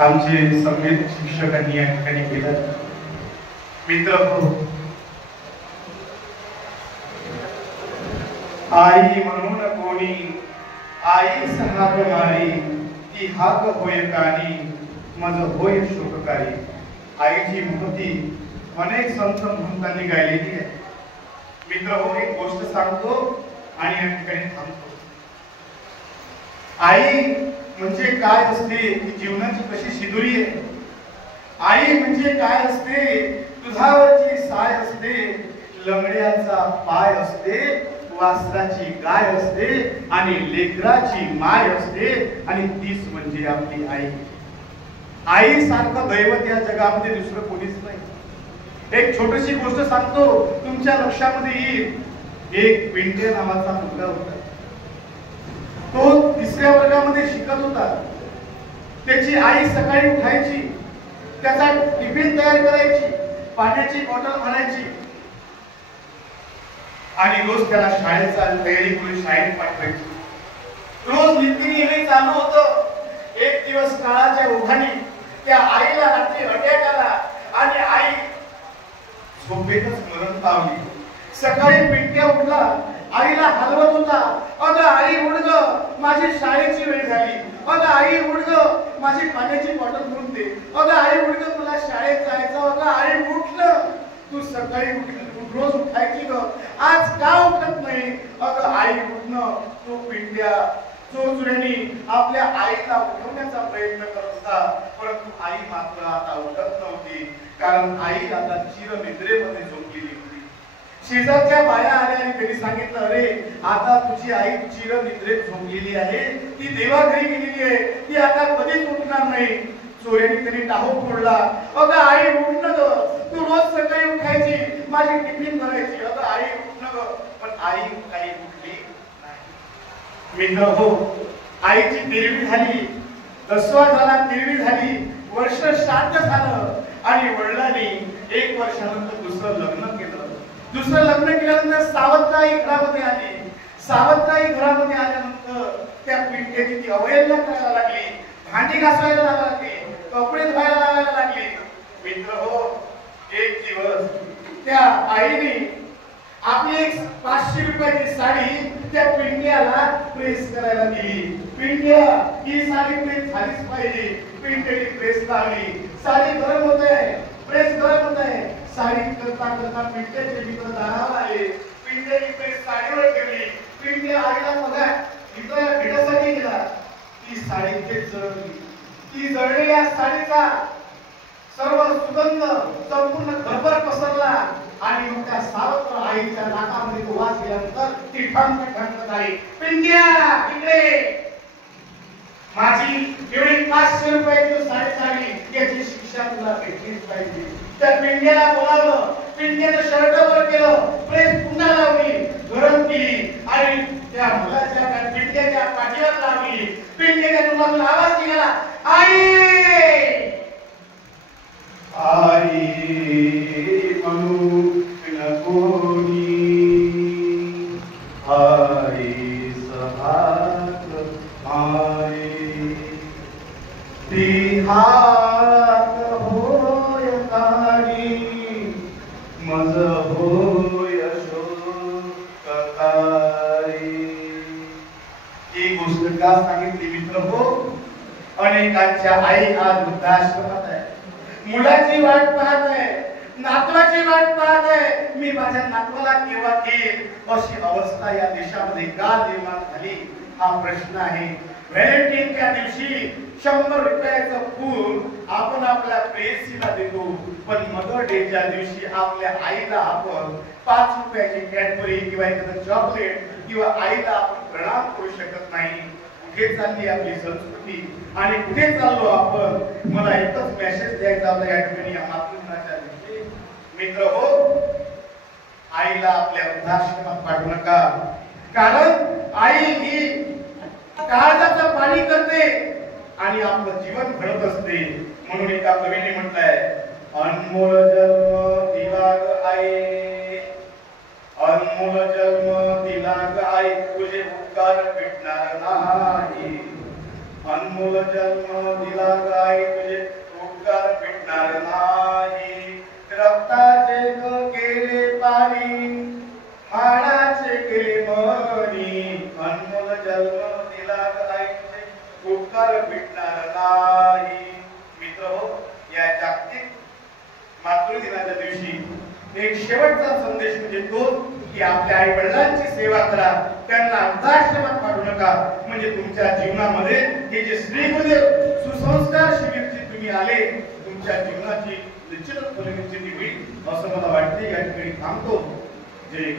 आमचे संगीत शिक्षकांनी या ठिकाणी केलं. मित्र हो, आई म्हणून कोणी आईस हाक मारी, ती हाक होय कानी, मज होय शोककारी. आईची महती अनेक संत महंतांनी गायलेली आहे. मित्र हो, एक गोष्ट सांगतो आणि या ठिकाणी थांबतो. आई म्हणजे काय असते, ही जीवनाची कशी शिदोरी आहे. आई म्हणजे काय असते, दुधावरची साय असते, लंगड्याचा पाय असते, वासराची गाय असते आणि लेकराची माय असते, आणि तीच म्हणजे आपली आई. आई सारखं दैवत या जगामध्ये दुसरं कोणीच नाही. एक छोटीशी गोष्ट सांगतो, तुमच्या लक्षामध्ये येईल. एक पिंटे नावाचा मुलगा होता. तो 3ऱ्या वर्गामध्ये शिकत होता. त्याची आई सकाळी उठायची, त्याचा टिफिन तयार करायची, पाण्याची बॉटल आणायची आणि रोज त्याला शाळेचा तयारी करून शाळेत पाठवायची. रोज नीतिनियम चालू होतं. एक दिवस काळाच्या ओघाने त्या आईला रात्री अटॅक आला आणि आई झोपेतच मरण पावली. सकाळी पिंट्या उठला, आईला हलवत होता. अगं आई उठ ग, माझी शाळेची वेळ झाली. अगं आई उठ ग, माझी पाण्याची बॉटल भरून दे. अगं आई उठ ग, तुला शाळेत जायचं. अगं आई उठलं, तू सकाळी रोज उठायची ग, आज का उठत नाही. अगं आई उठणं. तो पिंट्या चोचुऱ्यानी आपल्या आईला उठवण्याचा प्रयत्न करत होता, परंतु आई मात्र आता उठत नव्हती, कारण आई आता चिरनिद्रेमध्ये झोपलेली होती. शेजारच्या बाया आल्या आणि त्यांनी सांगितलं, अरे आता तुझी आई चिरनिद्रेत झोपलेली आहे, ती देवाघरी गेलेली आहे, ती आता कधीच उठणार नाही. चोऱ्याने त्यांनी टाहो फोडला. अगं आई उठणं ग, तू रोज सकाळी उठायची, माझी टिफिन भरायची. अगं आई उठणं ग. पण आई काही उठली नाही. मित्र हो, आईची तेरवी झाली, दसवा झाला, तेरवी झाली, वर्ष श्राद्ध झालं आणि वडिलांनी 1 वर्षानंतर दुसरं लग्न केलं. दुसरं लग्न केल्यानंतर सावत्राई घरामध्ये आली. सावत्राई घरामध्ये आल्यानंतर त्या पिंट्याची ती अवहेलना करायला लागली, भांडी घासायला लागली, कपडे धुवायला लागायला लागली. मित्र हो, एक दिवस त्या आईने आपली एक 500 रुपयाची साडी त्या पिंट्याला प्रेस करायला दिली. पिंट्या, ही साडी प्रेस झालीच पाहिजे. पिंट्याने प्रेस लावली. साडी गरम होत आहे, प्रेस गरम होत आहे. साडी करता करता पिंट्याचे मित्र दारावर आले. पिंट्याने प्रेस साडीवर ठेवली. पिंट्या आईला बघा मित्र भेटासाठी गेला. ती साडी थेट जळली. ती जळलेल्या साडीचा सर्व सुगंध संपूर्ण घरभर पसरला आणि मग त्या सावत्र आईच्या नाकामध्ये तो वास गेल्यानंतर ती ठणठण झाली. पिंट्या इकडे, माझी एवढी 500 रुपयाची साडी झाली, याची शिक्षा तुला भेटलीच पाहिजे. त्या पिंट्याला बोलावलं. पिंट्यानं शर्ट वर केलं, प्रेस पुन्हा लावली, गरम केली आणि त्या मुलाच्या पिंट्याच्या पाठीवर लावली. पिंट्याच्या तोंडातून आवाज निघाला, आई आई म्हणून कोणी, आई सहाक मारे, ती हाक होय कानी, मज होय शोककारी. ही गोष्ट का सांगितली मित्र हो? अनेकांच्या आई आज वृद्धाश्रमात आहे, मुलाची वाट पाहत आहे, नातवाची वाट पाहत आहे. मी माझ्या नातवाला केव्हा देईल, अशी अवस्था या देशामध्ये का निर्माण झाली, हा प्रश्न आहे. व्हॅलेंटाईनच्या दिवशी 100 रुपयाचं फूल आपण आपल्या प्रेयसीला देतो, पण मदर डेच्या दिवशी आपल्या आईला आपण 5 रुपयाची कॅडबरी किंवा एखादं चॉकलेट किंवा आईला आपण प्रणाम करू शकत नाही. कुठे चालली आपली संस्कृती आणि कुठे चाललो आपण? मला एकच मेसेज द्यायचा आपल्या या ठिकाणी या मातृदिनाच्या दिवशी. मित्र हो, आईला आपल्या वृद्धाश्रमात पाठवू नका, कारण आई ही काळजाचं पाणी करते आणि आपलं जीवन घडत असते. म्हणून एका कवीने म्हटलंय, अनमोल जन्म दिला ग आई, अनमोल जन्म दिला ग आई, तुझे उपकार भेटणार नाही. अनमोल जन्म दिला काय तुझे उपकार भेटणार नाही. रक्ताचे केले पाणी हाडाचे केले मनी. अनमोल जन्म दिला काय तुझे उपकार भेटणार नाही. मित्र हो, या जागतिक मातृदिनाच्या दिवशी एक शेवटचा संदेश म्हणजे तो की आपल्या आई वडिलांची सेवा करा, त्यांना वृद्धाश्रमात पाठवू नका. म्हणजे तुमच्या जीवनामध्ये हे जे श्री गुरुदेव सुसंस्कार शिबिरचे तुम्ही आले, तुमच्या जीवनाची निश्चितच फलनिश्चिती होईल असं मला वाटते. या ठिकाणी थांबतो. जय